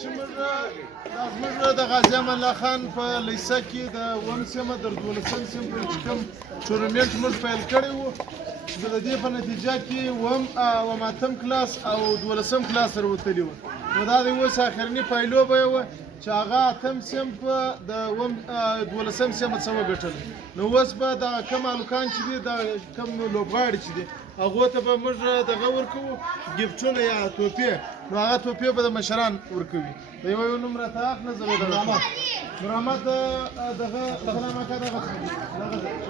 چې موږ د غازي امان الله خان په لیسه کې د اووم سیمه تر 12 سیم پورې چې کوم ټورنمنټ موږ پیل کړی وو چې د دې په نتیجه کې اووم او اتم کلاس او 12م کلاس سره وتلي وو نو دا د اوس اخرني پایلوبه یې وه چې هغه اتم سیم په د 12م سیم څه وګټل نو اوس به دغه کوم هلکان چې دي د کوم لوبغاړي چې دي هغو ته به موږ دغه ورکوو ګفټونه یا توپې نو هغه توپې به د مشران ورکوي د یو نوم راته اخله زه به دغه نور احمد دغه سلامکه دغه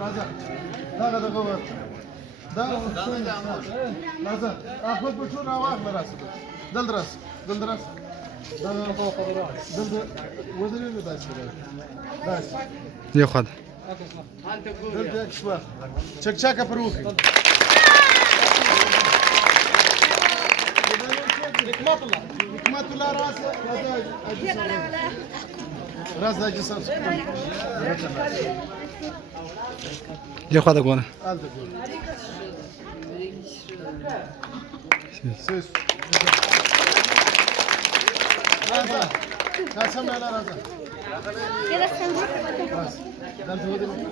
راځه دغه ورته راځه احمد په ټول راواخله راسه دلته راسه دلته ودرېږه داسې یو خوا ده دلته شوه چکچاکه پر وکړي حکمت الله راسه راځه حاجي صاحب یو خوا ده ګوره راځه قاسم الله راځه دلته ودرېږه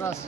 راس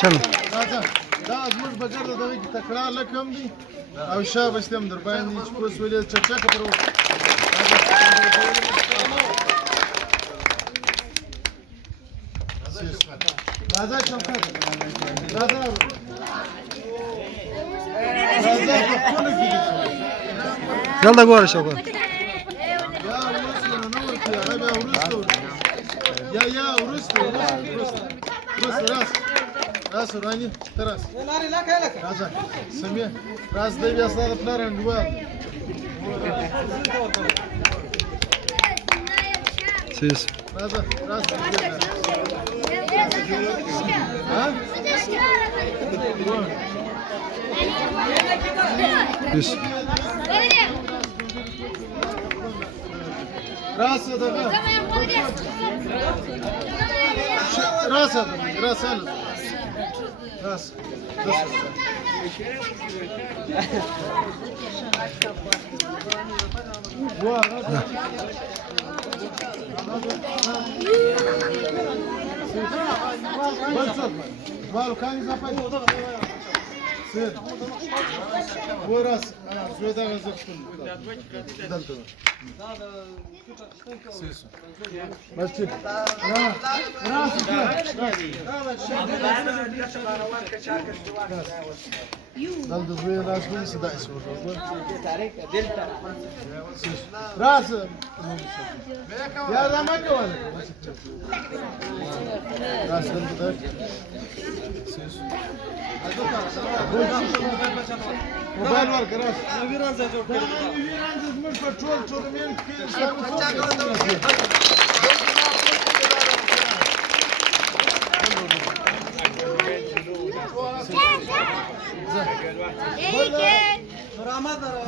چلو راځه دا زموږ بګر د دغه تکړه لکه هم دی او شابه ستم در باندې چې پوس ولې چکچکه پر راځه شوکت راځه په خپل کې دلته ګوره شوکت یا ورسته راس رانی تراس راځه سمې راس دی بیا ستاسو پلار انډوال سیس راځه ها سیس راسه دغه راسه Valo, kanji zapaj. Sir. Ворас. Сюда разопшен. Дальше. Сесу. Бачи. Раз. Дальше вы раз вы сюда сюда. Раз. Я замакивал. Раз дальше. Сесу. موبایل ورکړه نو ویران ځای جوړ کړی ویران زموږ په ټول ټورنمنټ کې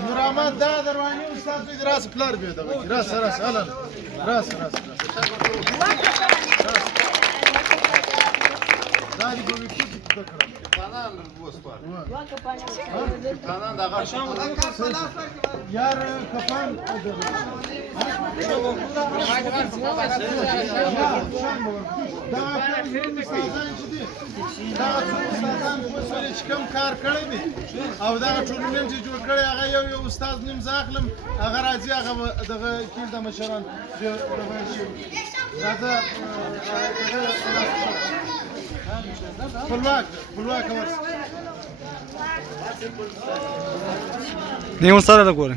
نور احمد دا دروانی استاد دې راس پلار به دا راس اهلا راس دا دې ګورې چې تکړه Kanan bu spor. Kanan da karşım. Yar kapan. دا کوم کار کړی دی او دا ټورنمنټ چې جوړ کړی هغه یو استاد نیم زاخلم هغه راځي هغه دغه کیل د مشران راځه خپلواک ورس نیو سره ده ګوره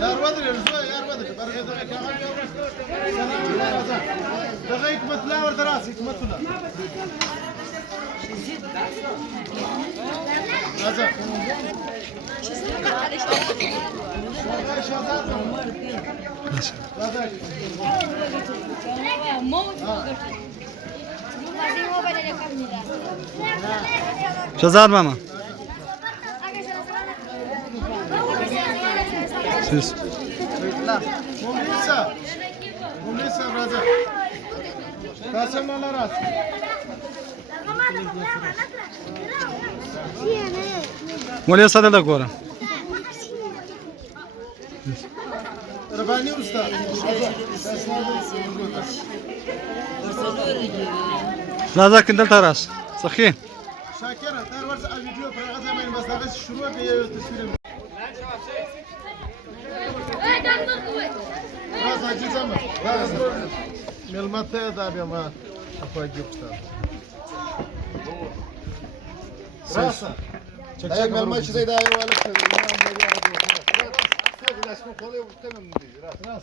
یار ودرې يرزو يرمدك برغد كمان سلام رضا دغيك مثلا ورد راسك مثلا رضا Shazad mama. Siz. Mumisa Raza. Kasım Alaras. Molya sadada gora. Rabani usta. Raza kindal taras. Sahi. Şakir, der varsa video programı bas daha şuraya bir tasvir. Raza cizamı. Raza. Melmate da bir ama afak yoksa. Raza. Dayak melmaçı da dayak var. Sen de nasıl kolay bu temel mi diyor? Raza.